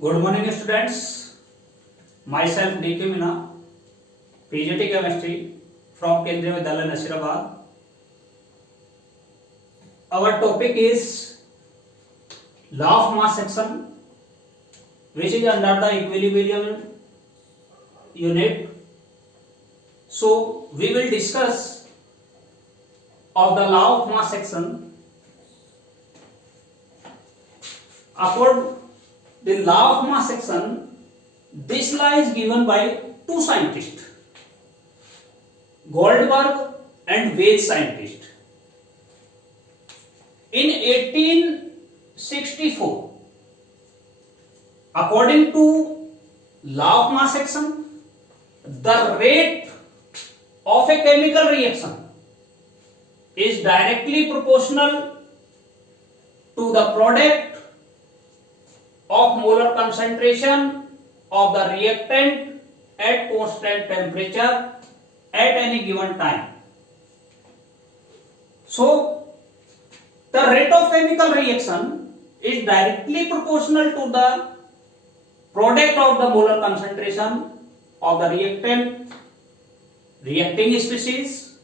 Good morning, students. Myself D.K. Mina, PGT Chemistry from Kendriya Vidyalaya, Nasirabad. Our topic is law of mass action, which is under the equilibrium unit. So we will discuss of the law of mass action. According the law of mass action, this law is given by two scientists, Goldberg and Weis scientist. In 1864, according to law of mass action, the rate of a chemical reaction is directly proportional to the product of molar concentration of the reactant at constant temperature at any given time. So, the rate of chemical reaction is directly proportional to the product of the molar concentration of the reacting species.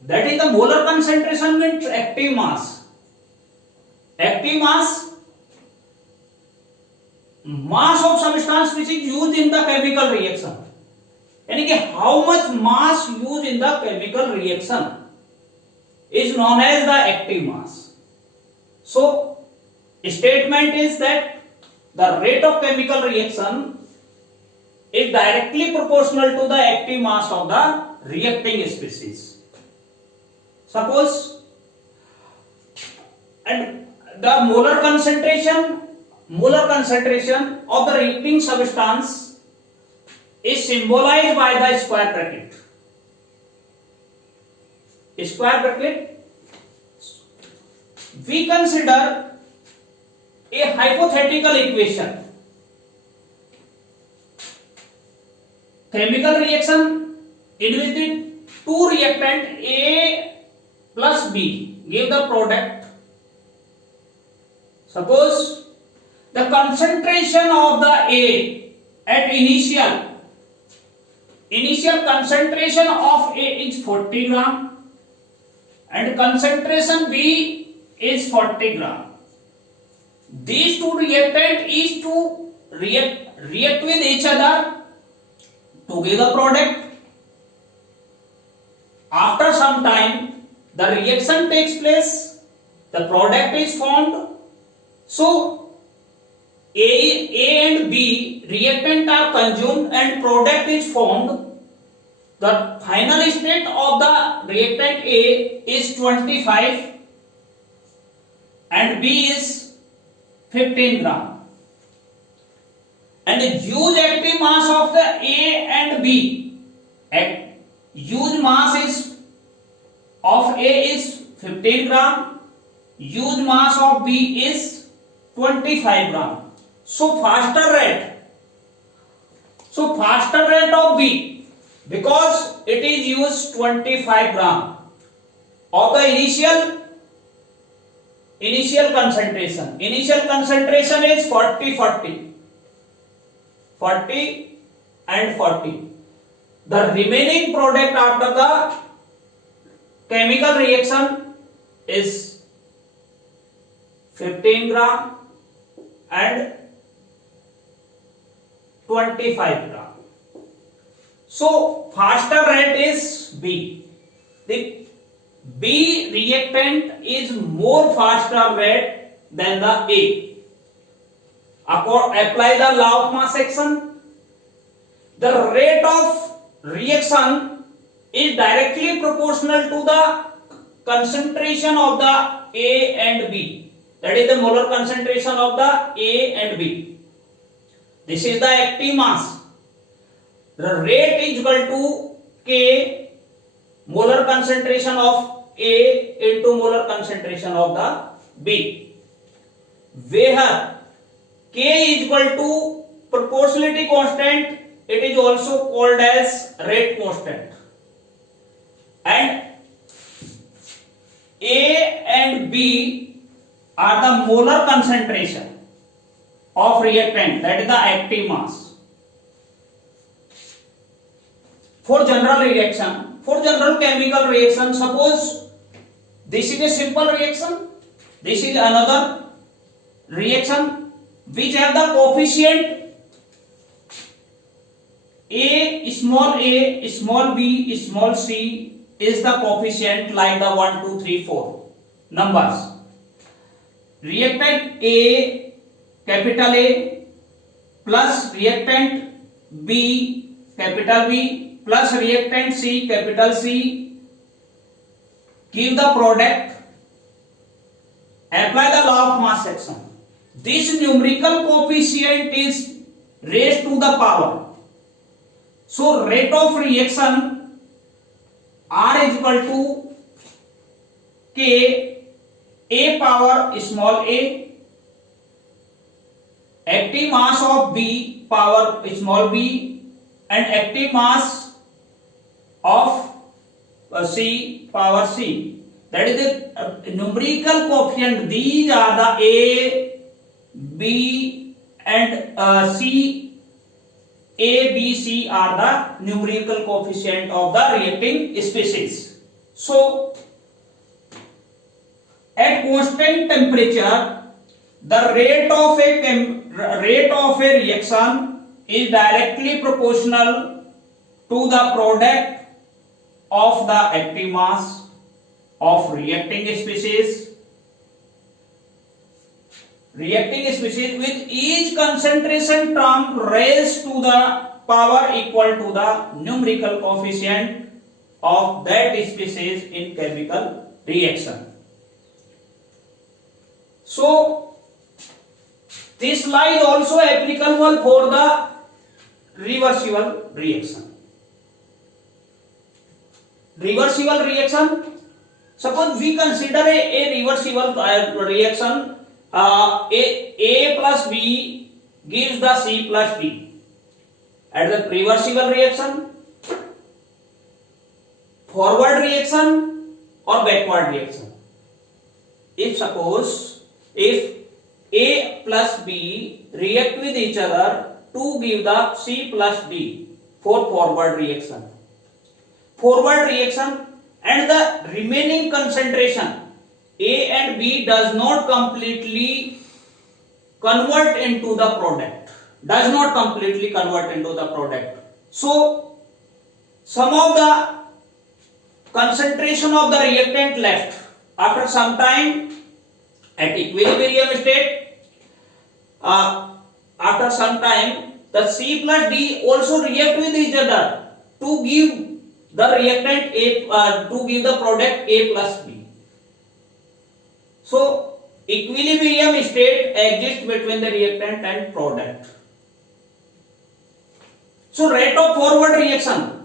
That is, the molar concentration means active mass. Active mass of substance which is used in the chemical reaction. यानी कि how much mass used in the chemical reaction is known as the active mass. So, statement is that the rate of chemical reaction is directly proportional to the active mass of the reacting species. Suppose, and the molar concentration of the reacting substance is symbolized by the square bracket. Square bracket. We consider a hypothetical equation. Chemical reaction in which the two reactant A plus B give the product. Suppose the concentration of the A at initial concentration of A is 40 gram and concentration B is 40 gram. These two reactant is to react with each other to give the product. After some time, the reaction takes place, the product is formed. So, A and B reactant are consumed and product is formed. The final state of the reactant A is 25 and B is 15 gram. And the huge active mass of the A and B, huge mass of A is 15 gram, huge mass of B is 25 gram. So faster rate of B, because it is used 25 gram of the initial concentration. Initial concentration is 40 and 40. The remaining product after the chemical reaction is 15 gram and 25 gram. So faster rate is B. The B reactant is more faster rate than the A. Apply the law of mass action. The rate of reaction is directly proportional to the concentration of the A and B. That is the molar concentration of the A and B. This is the active mass. The rate is equal to K, molar concentration of A into molar concentration of the B, where K is equal to proportionality constant. It is also called as rate constant. And A and B are the molar concentration. of reactant, that is the active mass. For general reaction, for general chemical reaction, suppose this is a simple reaction, this is another reaction which have the coefficient a, small b, small c is the coefficient like the 1, 2, 3, 4 numbers. Reactant A, capital A, plus reactant B, capital B, plus reactant C, capital C, give the product, apply the law of mass action. This numerical coefficient is raised to the power. So rate of reaction R is equal to K, A power small a, active mass of B power small b, and active mass of C power c. That is the numerical coefficient. These are the A, B and C. A, B, C are the numerical coefficient of the reacting species. So at constant temperature, the rate of a reaction is directly proportional to the product of the active mass of reacting species with each concentration term raised to the power equal to the numerical coefficient of that species in chemical reaction. So this law is also applicable for the reversible reaction. Reversible reaction, suppose we consider a reversible reaction. A plus B gives the C plus D. At the reversible reaction, forward reaction or backward reaction. If suppose if A plus B react with each other to give the C plus D for forward reaction. Forward reaction and the remaining concentration A and B does not completely convert into the product. So some of the concentration of the reactant left after some time at equilibrium state. After some time, the C plus D also react with each other to give the reactant A to give the product A plus B. So equilibrium state exists between the reactant and product. So rate of forward reaction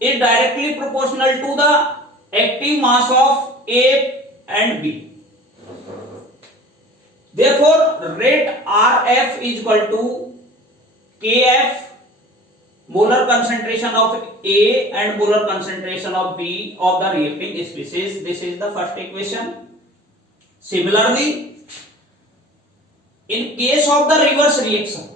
is directly proportional to the active mass of A and B. Therefore rate RF is equal to KF, molar concentration of A and molar concentration of B of the reacting species. This is the first equation. Similarly, in case of the reverse reaction,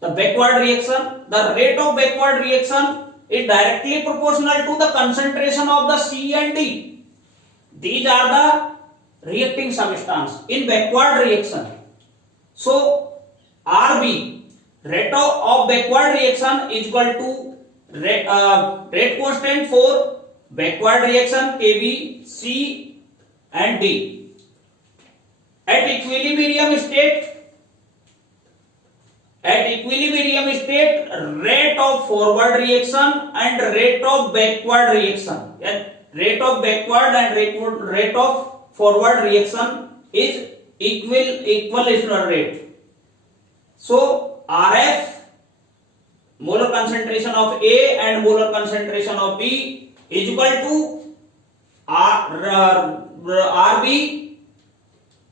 the backward reaction, the rate of backward reaction is directly proportional to the concentration of the C and D. These are the reacting substance in backward reaction. So RB, rate of backward reaction, is equal to rate constant for backward reaction KB, C and D. At equilibrium state, rate of forward reaction and rate of backward reaction, rate of backward and rate of forward reaction is equal rate. So RF, molar concentration of A and molar concentration of B, is equal to RB,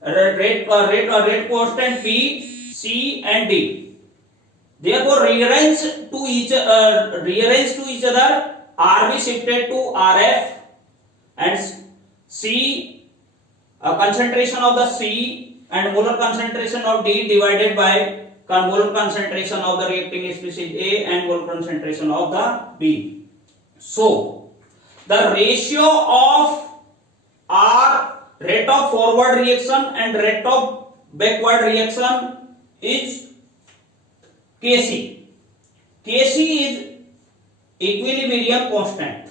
rate constant P, C and D. Therefore rearrange to each other, RB shifted to RF and C concentration of the C and molar concentration of D divided by molar concentration of the reacting species A and molar concentration of the B. So the ratio of R, rate of forward reaction and rate of backward reaction is Kc. Kc is equilibrium constant.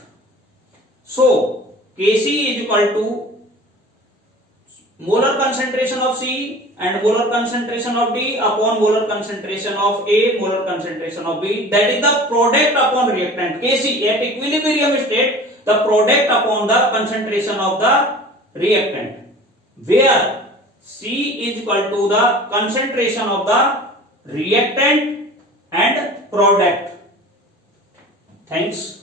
So Kc is equal to molar concentration of C and molar concentration of D upon molar concentration of A, molar concentration of B. That is the product upon reactant. Kc at equilibrium state, the product upon the concentration of the reactant, where C is equal to the concentration of the reactant and product. Thanks.